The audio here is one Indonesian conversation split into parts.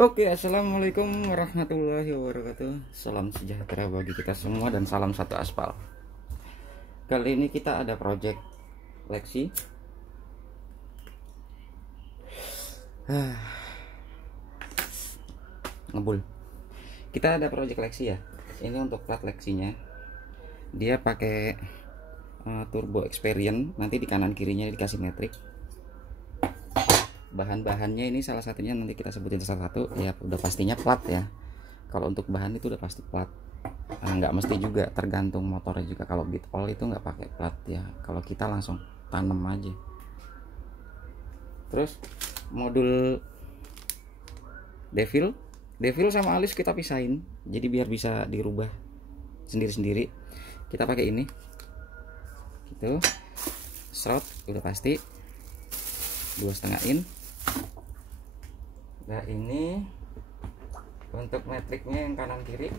Oke, assalamualaikum warahmatullahi wabarakatuh. Salam sejahtera bagi kita semua dan salam satu aspal. Kali ini kita ada project Lexi. Ngebul. Kita ada project Lexi ya. Ini untuk plat Lexinya. Dia pakai turbo experience. Nanti di kanan kirinya dikasih metrik. Bahan-bahannya ini salah satunya nanti kita sebutin satu-satu ya, udah pastinya plat ya. Kalau untuk bahan itu udah pasti plat. Nggak mesti juga, tergantung motornya juga. Kalau beat all itu nggak pakai plat ya, kalau kita langsung tanam aja. Terus modul devil sama alis kita pisahin, jadi biar bisa dirubah sendiri-sendiri. Kita pakai ini gitu, slot udah pasti 2,5 in. Nah ini untuk metriknya yang kanan kiri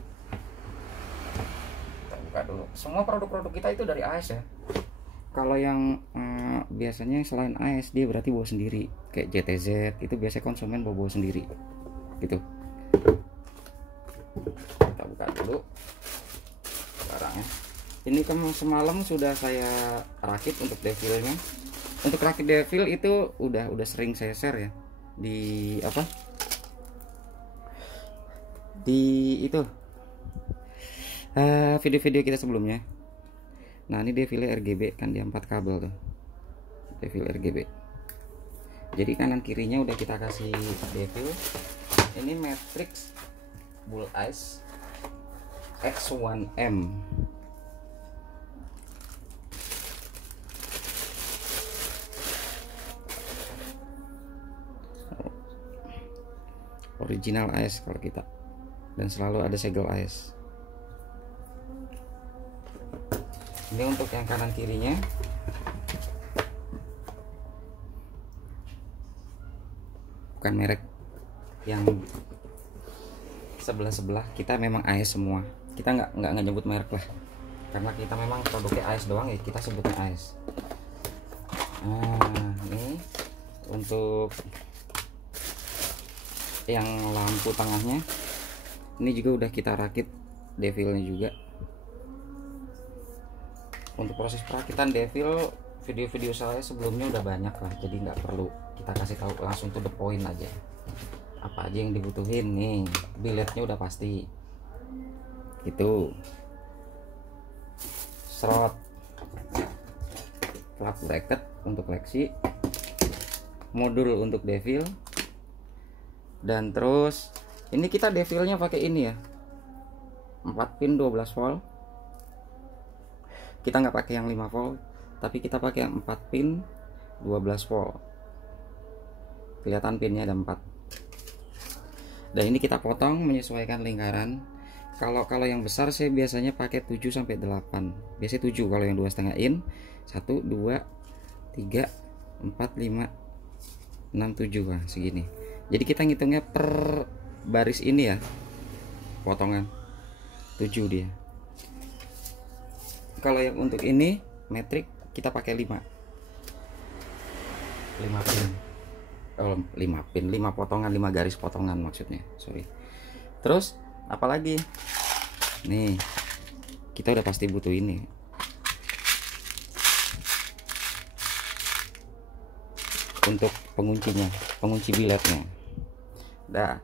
kita buka dulu. Semua produk-produk kita itu dari AS ya. Kalau yang biasanya selain AS dia berarti bawa sendiri, kayak JTZ itu biasanya konsumen bawa sendiri gitu. Kita buka dulu barangnya. Ini kan semalam sudah saya rakit untuk devilnya. Untuk rakit devil itu udah sering saya share ya di itu video-video kita sebelumnya. Nah ini devilnya RGB kan, dia 4 kabel tuh, devil RGB. Jadi kanan kirinya udah kita kasih devil. Ini matrix bull eyes X1M. Original AS kalau kita, dan selalu ada segel AS. Ini untuk yang kanan kirinya bukan merek, yang sebelah kita memang AS semua. Kita nggak nyebut merek lah, karena kita memang produknya AS doang ya, kita sebutnya AS. Nah ini untuk yang lampu tengahnya ini juga udah kita rakit devilnya juga. Untuk proses perakitan devil video-video saya sebelumnya udah banyak lah, jadi nggak perlu kita kasih tahu, langsung to the point aja apa aja yang dibutuhin. Nih billetnya udah pasti gitu, slot, flap bracket untuk Lexi, modul untuk devil. Dan terus ini kita devilnya pakai ini ya, 4 pin 12 volt. Kita nggak pakai yang 5 volt, tapi kita pakai yang 4 pin 12 volt. Kelihatan pinnya ada 4. Dan ini kita potong menyesuaikan lingkaran. Kalau yang besar saya biasanya pakai 7 sampai 8. Biasanya 7 kalau yang 2,5 in. 1 2 3 4 5 6 7 lah segini. Jadi kita ngitungnya per baris ini ya, potongan 7 dia. Kalau yang untuk ini metrik kita pakai 5 pin. Oh, 5 pin, 5 potongan, 5 garis potongan maksudnya, sorry. Terus apalagi nih, kita udah pasti butuh ini untuk penguncinya, pengunci billetnya. Nah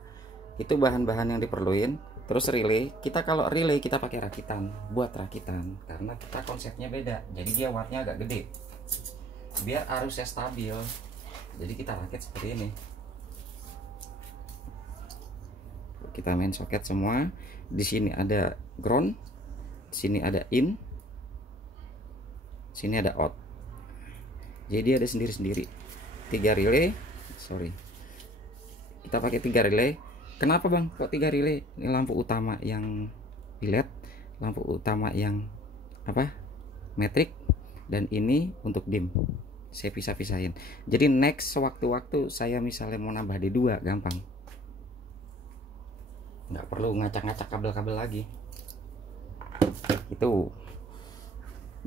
itu bahan-bahan yang diperluin. Terus relay, kita kalau relay kita pakai rakitan, buat rakitan karena kita konsepnya beda, jadi dia wattnya agak gede biar arusnya stabil. Jadi kita rakit seperti ini. Kita main soket semua. Di sini ada ground, di sini ada in, sini ada out. Jadi ada sendiri-sendiri. 3 relay, sorry, kita pakai 3 relay. Kenapa bang kok 3 relay? Ini lampu utama yang billet, lampu utama yang metrik, dan ini untuk dim. Saya pisah-pisahin. Jadi next sewaktu-waktu saya misalnya mau nambah D2 gampang, nggak perlu ngacak-ngacak kabel-kabel lagi. Itu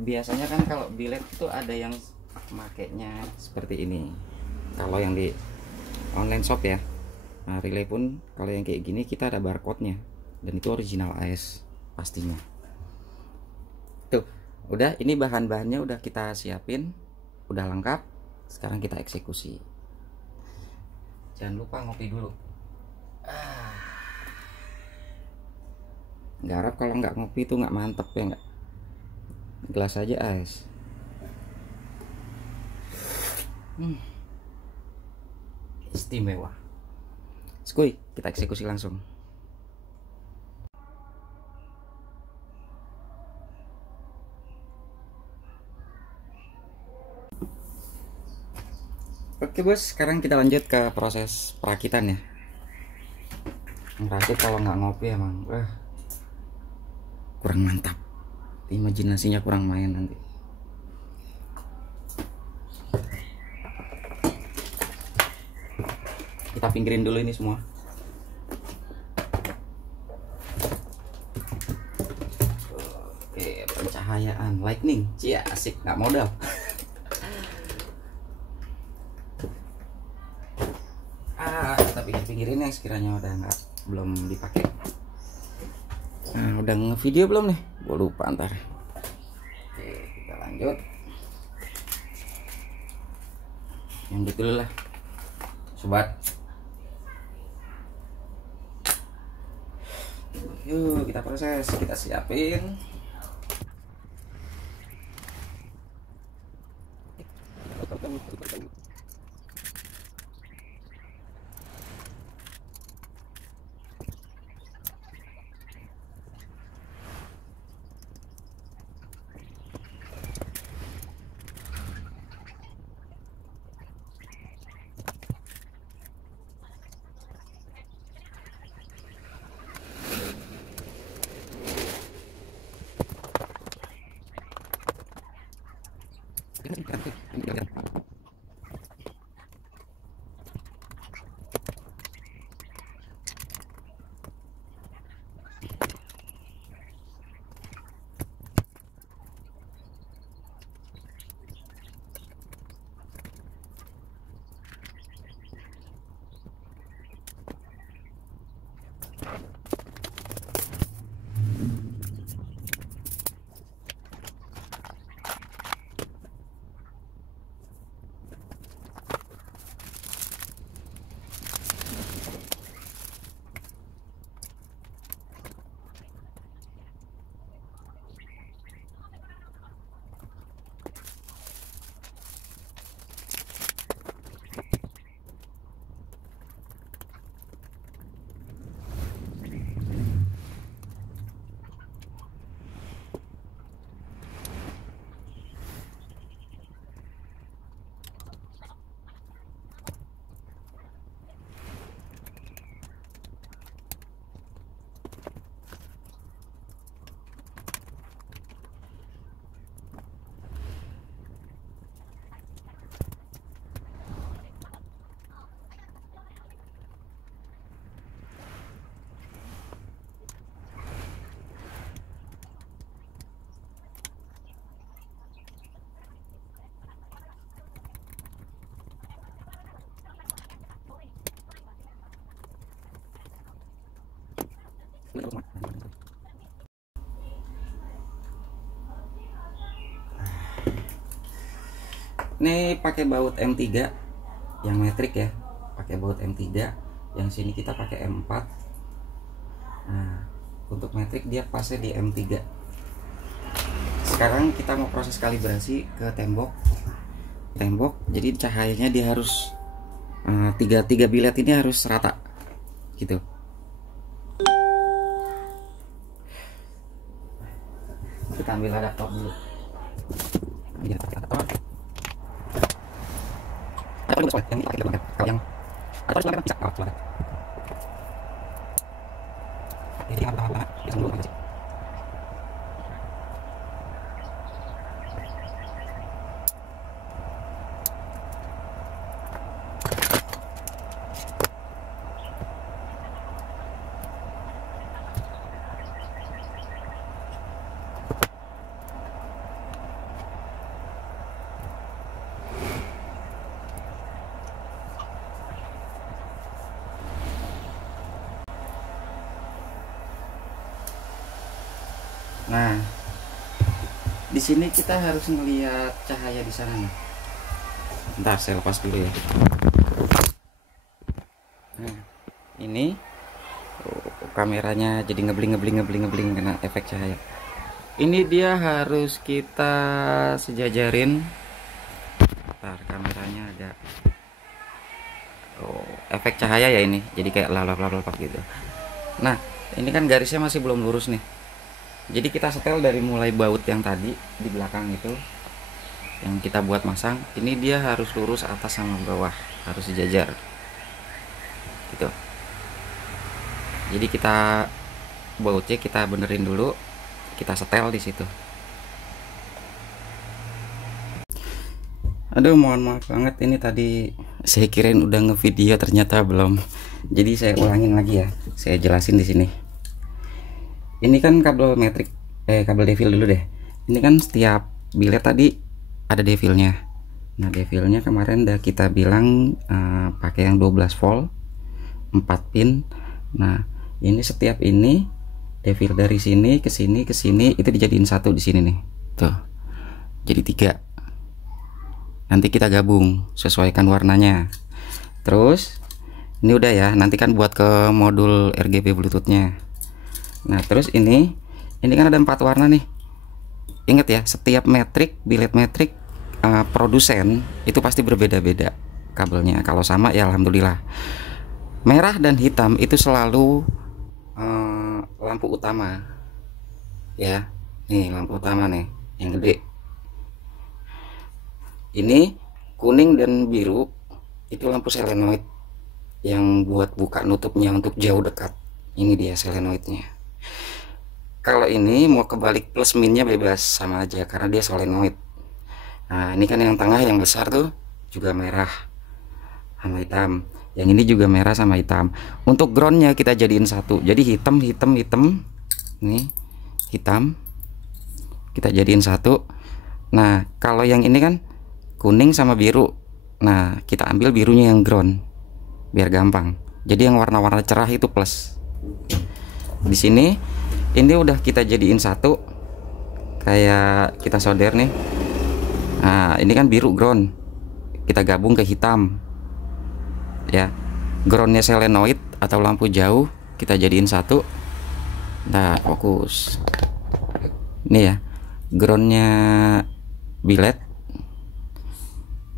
biasanya kan kalau billet itu ada yang makainya seperti ini. Kalau yang di online shop ya, Nah, relay pun kalau yang kayak gini kita ada barcode-nya dan itu original AS pastinya. Tuh, udah, ini bahan-bahannya udah kita siapin, udah lengkap. Sekarang kita eksekusi. Jangan lupa ngopi dulu. Nggak harap kalau nggak ngopi itu nggak mantep ya nggak. Gelas aja AS. Istimewa. Skuy, kita eksekusi langsung. Oke bos, sekarang kita lanjut ke proses perakitan ya. Ngerakit kalau nggak ngopi emang kurang mantap. Imajinasinya kurang main nanti. Kita pinggirin dulu ini semua. Oke, pencahayaan lightning, cia asik, nggak modal. Kita pinggirin yang sekiranya udah belum dipakai. Nah, udah ngevideo belum nih? Gue lupa ntar. Oke, kita lanjut. Yang gitu lah, sobat. Yuk kita proses, kita siapin. Ini pakai baut M3 yang metrik ya, pakai baut M3. Yang sini kita pakai M4. Nah, untuk metrik dia pasnya di M3. Sekarang kita mau proses kalibrasi ke tembok. Jadi cahayanya dia harus tiga bilet ini harus rata gitu. Kita ambil adaptor dulu. Yang kalau yang atau bisa jadi apa bisa dulu sih. Nah, di sini kita harus ngelihat cahaya di sana nih. Bentar, saya lepas dulu ya. Nah, ini kameranya jadi ngebling kena efek cahaya. Ini dia harus kita sejajarin. Bentar, kameranya agak efek cahaya ya ini. Jadi kayak lalap gitu. Nah, ini kan garisnya masih belum lurus nih. Jadi kita setel dari mulai baut yang tadi di belakang itu yang kita buat masang. Ini dia harus lurus atas sama bawah, harus sejajar. Gitu. Jadi kita bautnya kita benerin dulu, kita setel di situ. Aduh, mohon maaf banget, ini tadi saya kirain udah ngevideo ternyata belum. Jadi saya ulangin lagi ya. Saya jelasin di sini. Ini kan kabel metrik, kabel devil dulu deh. Ini kan setiap bilet tadi ada devilnya. Nah, devilnya kemarin udah kita bilang pakai yang 12 volt, 4 pin. Nah, ini setiap ini devil dari sini ke sini ke sini itu dijadiin satu di sini nih. Tuh. Jadi 3. Nanti kita gabung, sesuaikan warnanya. Terus ini udah ya, nanti kan buat ke modul RGB Bluetoothnya. Nah, terus ini kan ada 4 warna nih. Ingat ya, setiap metrik, bilet metrik produsen itu pasti berbeda-beda kabelnya. Kalau sama ya alhamdulillah. Merah dan hitam itu selalu lampu utama. Ya, nih lampu utama nih, yang gede. Ini kuning dan biru itu lampu selenoid yang buat buka nutupnya untuk jauh dekat. Ini dia selenoidnya. Kalau ini mau kebalik plus minnya bebas, sama aja karena dia solenoid. Nah, ini kan yang tengah yang besar tuh juga merah sama hitam. Yang ini juga merah sama hitam. Untuk groundnya kita jadiin satu. Jadi hitam. Nih hitam kita jadiin satu. Nah, kalau yang ini kan kuning sama biru. Nah, kita ambil birunya yang ground biar gampang. Jadi yang warna-warna cerah itu plus. Di sini ini udah kita jadiin satu, kayak kita solder nih. Nah, ini kan biru ground, kita gabung ke hitam ya. Groundnya selenoid atau lampu jauh kita jadiin satu. Nah, fokus. Ini ya, groundnya bilet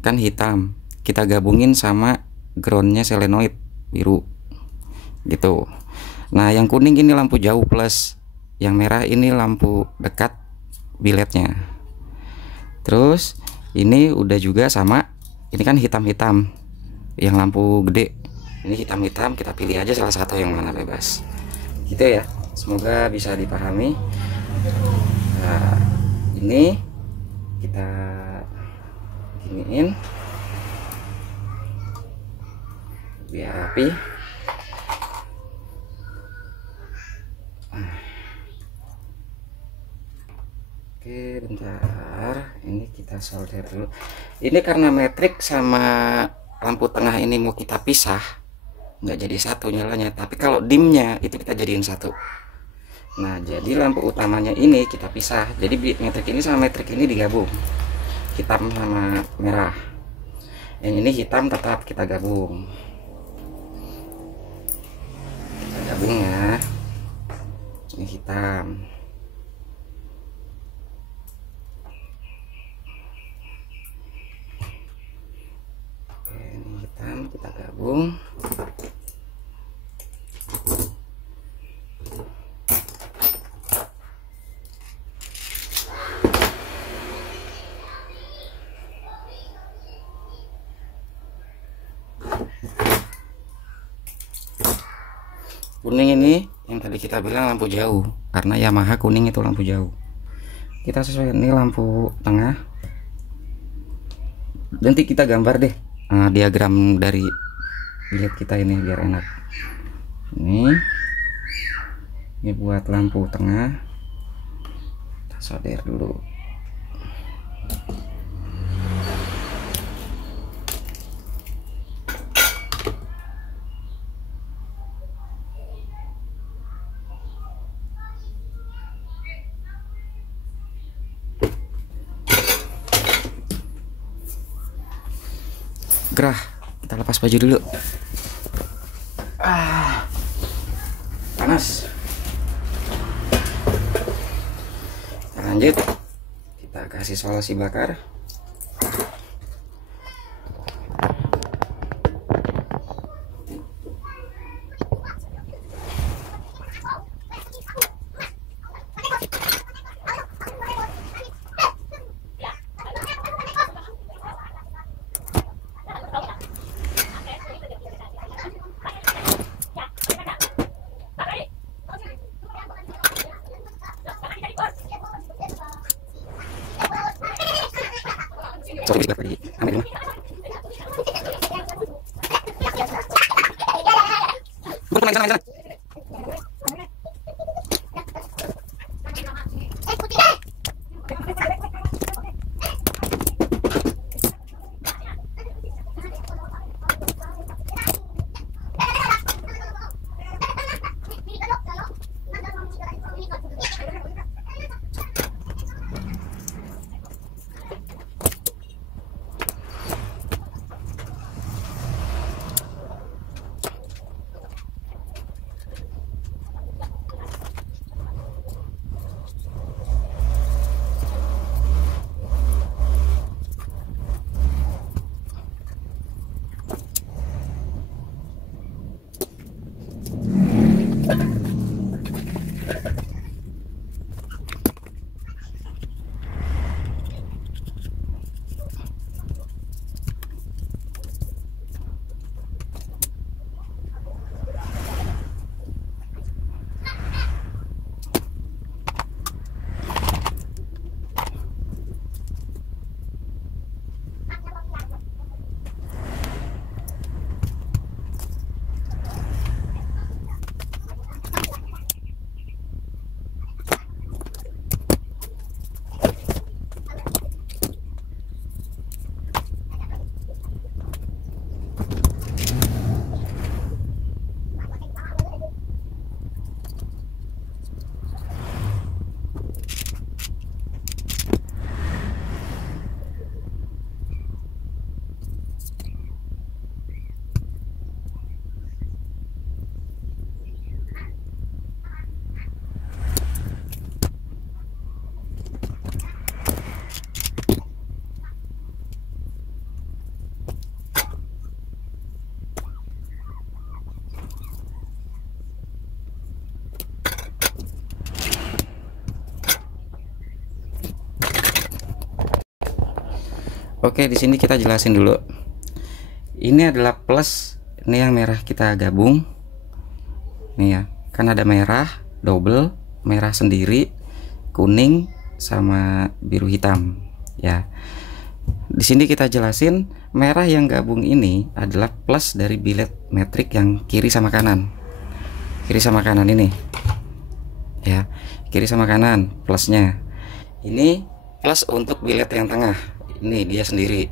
kan hitam, kita gabungin sama groundnya selenoid biru gitu. Nah, yang kuning ini lampu jauh plus, yang merah ini lampu dekat biletnya. Terus ini udah juga sama, ini kan hitam-hitam yang lampu gede, ini hitam-hitam, kita pilih aja salah satu yang mana bebas gitu ya. Semoga bisa dipahami. Nah, ini kita giniin biar rapi. Oke, bentar, ini kita solder dulu. Ini karena metrik sama lampu tengah ini mau kita pisah, nggak jadi satu nyalanya. Tapi kalau dimnya itu kita jadiin satu. Nah, jadi lampu utamanya ini kita pisah. Jadi metrik ini sama metrik ini digabung, hitam sama merah. Yang ini hitam tetap kita gabung. Kita gabung ya. Ini hitam. Oke, ini hitam kita gabung. Kuning ini yang tadi kita bilang lampu jauh, karena Yamaha kuning itu lampu jauh. Kita sesuai ini lampu tengah. Nanti kita gambar deh diagram dari bilet kita ini biar enak. Ini buat lampu tengah. Kita solder dulu. Gerah, kita lepas baju dulu. Panas. Lanjut, kita kasih solusi bakar. Sorry, sudah pergi. Ambil rumah. Bukan main sana. Oke, di sini kita jelasin dulu. Ini adalah plus, ini yang merah kita gabung. Nih ya, kan ada merah double, merah sendiri, kuning sama biru hitam ya. Di sini kita jelasin merah yang gabung ini adalah plus dari bilet metrik yang kiri sama kanan. Kiri sama kanan ini. Ya, kiri sama kanan plusnya. Ini plus untuk bilet yang tengah. Ini dia sendiri.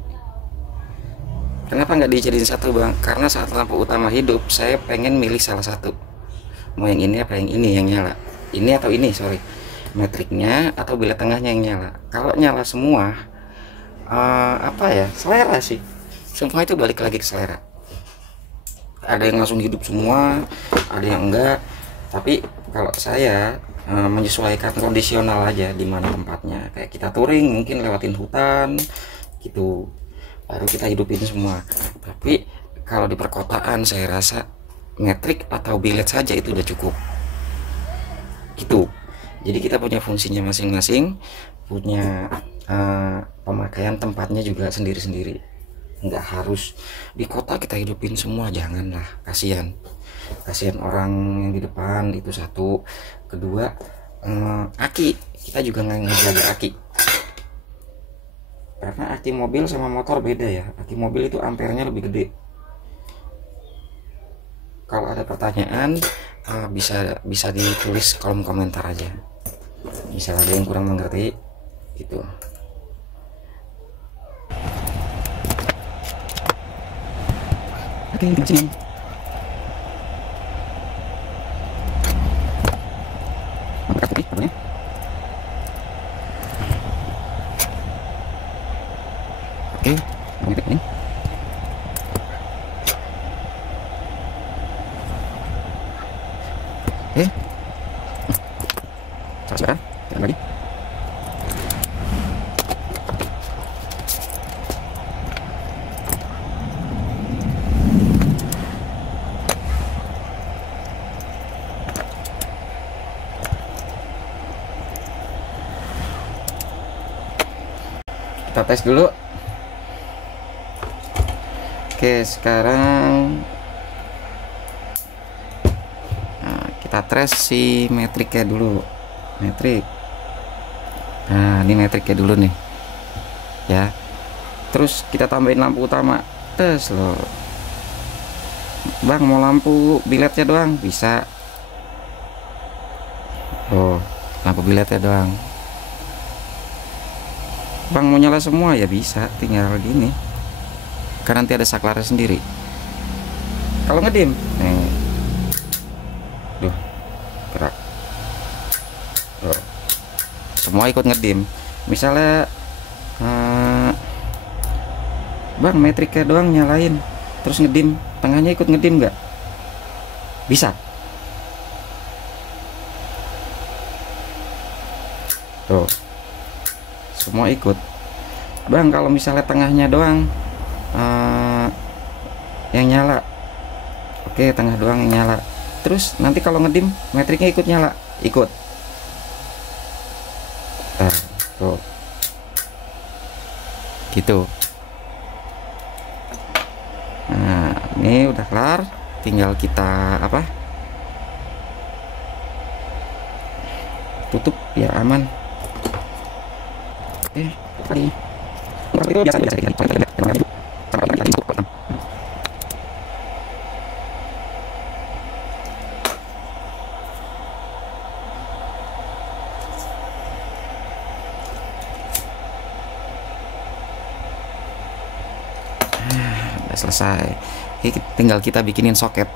Kenapa nggak dijadiin satu bang? Karena saat lampu utama hidup saya pengen milih salah satu, mau yang ini apa yang ini yang nyala, ini atau ini, sorry, metriknya atau bilet tengahnya yang nyala. Kalau nyala semua apa ya, selera sih, semua itu balik lagi ke selera. Ada yang langsung hidup semua, ada yang enggak. Tapi kalau saya menyesuaikan kondisional aja di mana tempatnya, kayak kita touring mungkin lewatin hutan gitu, baru kita hidupin semua. Tapi kalau di perkotaan saya rasa metrik atau bilet saja itu udah cukup gitu. Jadi kita punya fungsinya masing-masing, punya pemakaian tempatnya juga sendiri-sendiri. Nggak harus di kota kita hidupin semua, janganlah, kasihan orang yang di depan. Itu satu. Kedua, aki, kita juga nggak ngejaga aki, karena aki mobil sama motor beda ya. Aki mobil itu ampernya lebih gede. Kalau ada pertanyaan bisa ditulis kolom komentar aja, misal ada yang kurang mengerti gitu. Oke, terima kasih. Oke, ini. Kita tes dulu. Oke, sekarang kita tes si metriknya dulu. Metrik. Nah, ini metriknya dulu nih. Ya. Terus kita tambahin lampu utama. Tes loh. Bang, mau lampu biletnya doang? Bisa. Oh, lampu biletnya doang. Bang, mau nyala semua? Ya bisa, tinggal gini. Kan nanti ada saklarnya sendiri. Kalau ngedim, nih. Duh, gerak. Oh. Semua ikut ngedim. Misalnya Bang, metriknya doang nyalain, terus ngedim, tengahnya ikut ngedim nggak? Bisa. Tuh, semua ikut. Bang, kalau misalnya tengahnya doang yang nyala, oke, tengah doang yang nyala. Terus nanti kalau ngedim, metriknya ikut nyala, ikut. Nah, tuh, gitu. Nah, ini udah kelar, tinggal kita apa? Tutup biar aman. Tadi udah selesai. Ini tinggal kita bikinin soket.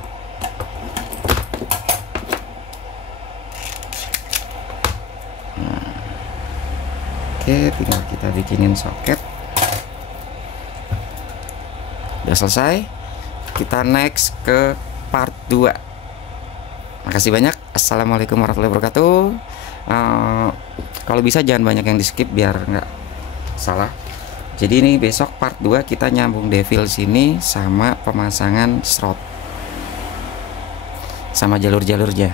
Oke, tinggal kita bikinin soket. Udah selesai. Kita next ke part 2. Makasih banyak. Assalamualaikum warahmatullahi wabarakatuh. Kalau bisa jangan banyak yang di skip biar nggak salah. Jadi ini besok part 2 kita nyambung devil sini sama pemasangan slot sama jalur-jalurnya.